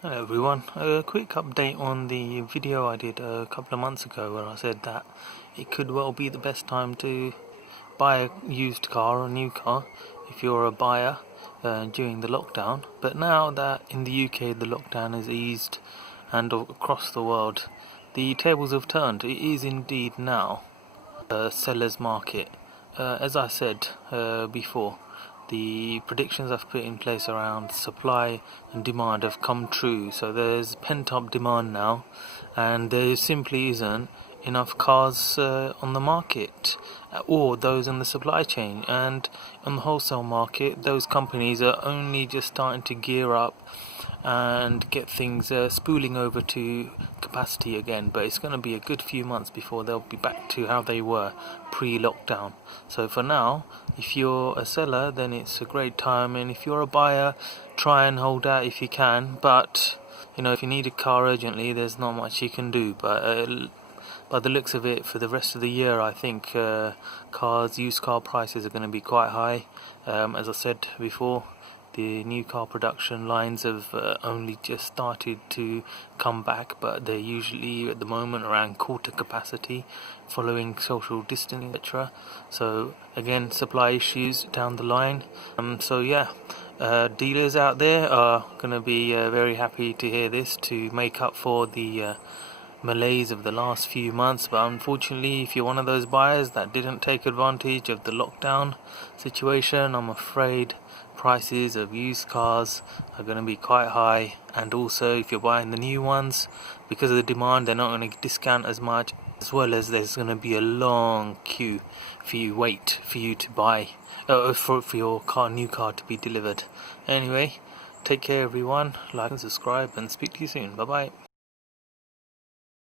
Hello everyone, a quick update on the video I did a couple of months ago where I said that it could well be the best time to buy a used car or a new car if you're a buyer during the lockdown. But now that in the UK the lockdown has eased and across the world, the tables have turned. It is indeed now a seller's market. As I said before, the predictions I've put in place around supply and demand have come true. So there's pent up demand now, and there simply isn't enough cars on the market or those in the supply chain. And on the wholesale market, those companies are only just starting to gear up and get things spooling over to capacity again, but it's going to be a good few months before they'll be back to how they were pre-lockdown. So for now, if you're a seller, then it's a great time, and if you're a buyer, try and hold out if you can. But if you need a car urgently, there's not much you can do. But by the looks of it, for the rest of the year, I think used car prices are going to be quite high. As I said before, the new car production lines have only just started to come back, but they're usually at the moment around quarter capacity following social distancing, etc. So again, supply issues down the line. Dealers out there are going to be very happy to hear this to make up for the malaise of the last few months. But unfortunately, if you're one of those buyers that didn't take advantage of the lockdown situation, I'm afraid prices of used cars are going to be quite high. And also, if you're buying the new ones, because of the demand, they're not going to discount as much, as well as there's going to be a long queue for you to buy for your new car to be delivered. Anyway, take care everyone, like and subscribe, and speak to you soon. Bye bye.